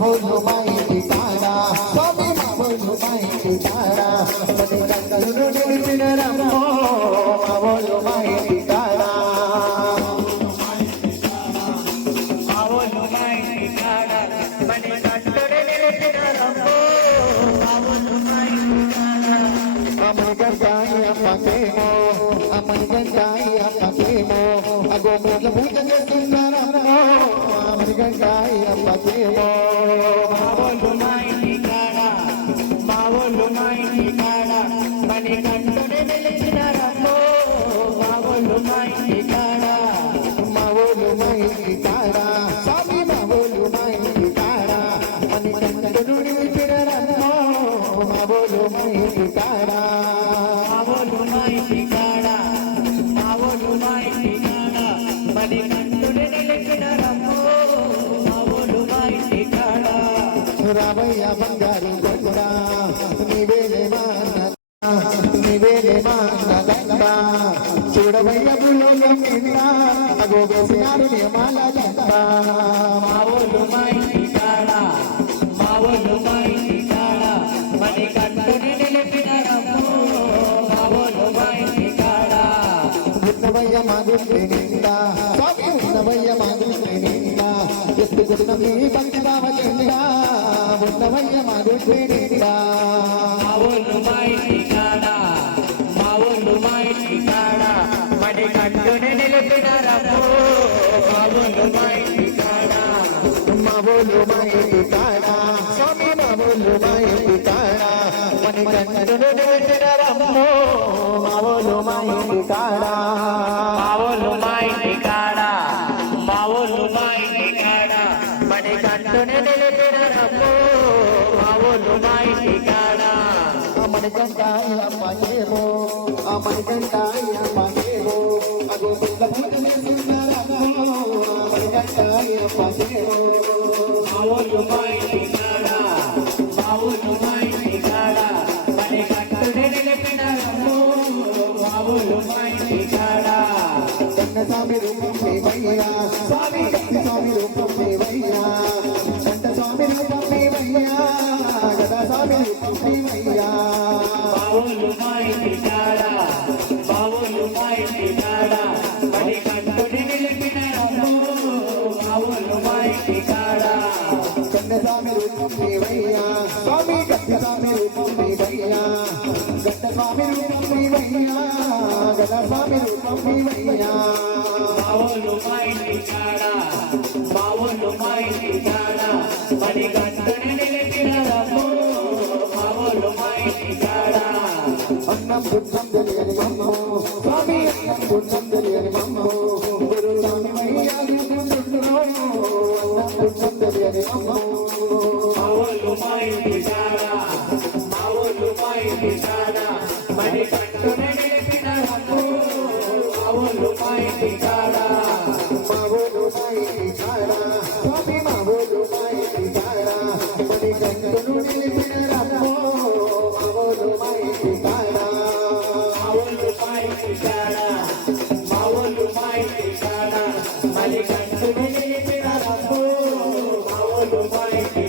మావోలు మా ఇంటి కాడ స్వామి మావోలు మా ఇంటి కాడ మణికంఠుడు నిలిచిన రమ్మో మావోలు మా ఇంటి కాడ మావోలు మా ఇంటి కాడ మణికంఠుడు నిలిచిన రమ్మో మావోలు మా ఇంటి కాడ అమృతకాయ పకేమో అమృతకాయ పకేమో అగో మూల పూజ చేస్తున్నారమ్మో అమృతకాయ పకేమో మావోలు మా ఇంటి కాడ మావోలు మా ఇంటి కాడ మణికంఠుడు నిలిచిన రమ్మో మావోలు మా ఇంటి కాడ మావోలు మా ఇంటి కాడ స్వామి మావోలు మా ఇంటి కాడ మణికంఠుడు నిలిచిన రమ్మో మావోలు మా ఇంటి కాడ మావోలు మా ఇంటి కాడ మావోలు మా ఇంటి కాడ మణికంఠుడు నిలిచిన రమ్మో మావోలు మా ఇంటి కాడ రావయ్య బంగారు గండ నీవేలే మాన్న చూడవయ్య భూలోకం నింద అగో వేసినారు నియమాల దండ మావోలు మా ఇంటి కాడ మావోలు మా ఇంటి కాడ మణికంఠుని నిలిపిన రమ్మో మావోలు మా ఇంటి కాడ ఉన్నవయ్య మా గుండె నిండా స్వామి ఉన్నవయ్య మా గుండె నిండా ఎత్తుకున్న మీ భక్తి భావ చెందా ఉన్నవయ్య మా గుండె నిండా మావోలు మా ఇంటి కాడ మావోలు మా ఇంటి కాడ మణికంఠుని నిలిపిన రమ్మో మావోలు మా ఇంటి కాడ మావోలు మా ఇంటి కాడ స్వామి మావోలు మా ఇంటి కాడ మణికంఠుని నిలిపిన రమ్మో మావోలు మా ఇంటి కాడ మావోలు మా ఇంటి కాడ మావోలు మా ఇంటి కాడ మణికంఠుని నిలిపిన రమ్మో మావోలు మా ఇంటి కాడ మణికంఠాయ పకేమో ఆ మణికంఠాయ పకేమో అగో పిల్ల పూజ చేస్తున్నారమ్మో మణికంఠాయ పకేమో మావోలు మా ఇంటి కాడ మావోలు మా ఇంటి కాడ మణికంఠుని నిలిపిన రమ్మో మావోలు మా ఇంటి కాడ స్వామి రూపం దేవయ్యా స్వామి స్వామి రూపం దేవయ్యా స్వామి రూపం దేవయ్యా గదా స్వామి రూపం దేవయ్యా మావోలు మా ఇంటి కాడ మావోలు మా ఇంటి కాడ మణికంఠుని నిలిపిన రమ్మో మావోలు మా ఇంటి కాడ స్వామి రూపం దేవయ్యా స్వామి స్వామి రూపం దేవయ్యా స్వామి రూపం దేవయ్యా గదా స్వామి రూపం దేవయ్యా మావోలు మా ఇంటి కాడ మావోలు మా ఇంటి కాడ మణికంఠుని నిలిపిన రమ్మో మావోలు మా ఇంటి కాడ అన్నం బుద్ధం తెలియని మమ్మో స్వామి అన్నం బుద్ధం తెలియని మమ్మో గురు స్వామి మయ్యాలు అన్నం బుద్ధం తెలియని మమ్మో మావోలు మా ఇంటి కాడ మావోలు మా ఇంటి కాడ మణికంఠుని నిలిపిన రమ్మో మావోలు మా ఇంటి కాడ మావోలు మా ఇంటి కాడ స్వామి మావోలు మా ఇంటి కాడ మణికంఠుని నిలిపిన రమ్మో మావోలు మా ఇంటి కాడ మావోలు మా ఇంటి కాడ మావోలు మా ఇంటి కాడ మణికంఠుని నిలిపిన రమ్మో మావోలు మా ఇంటి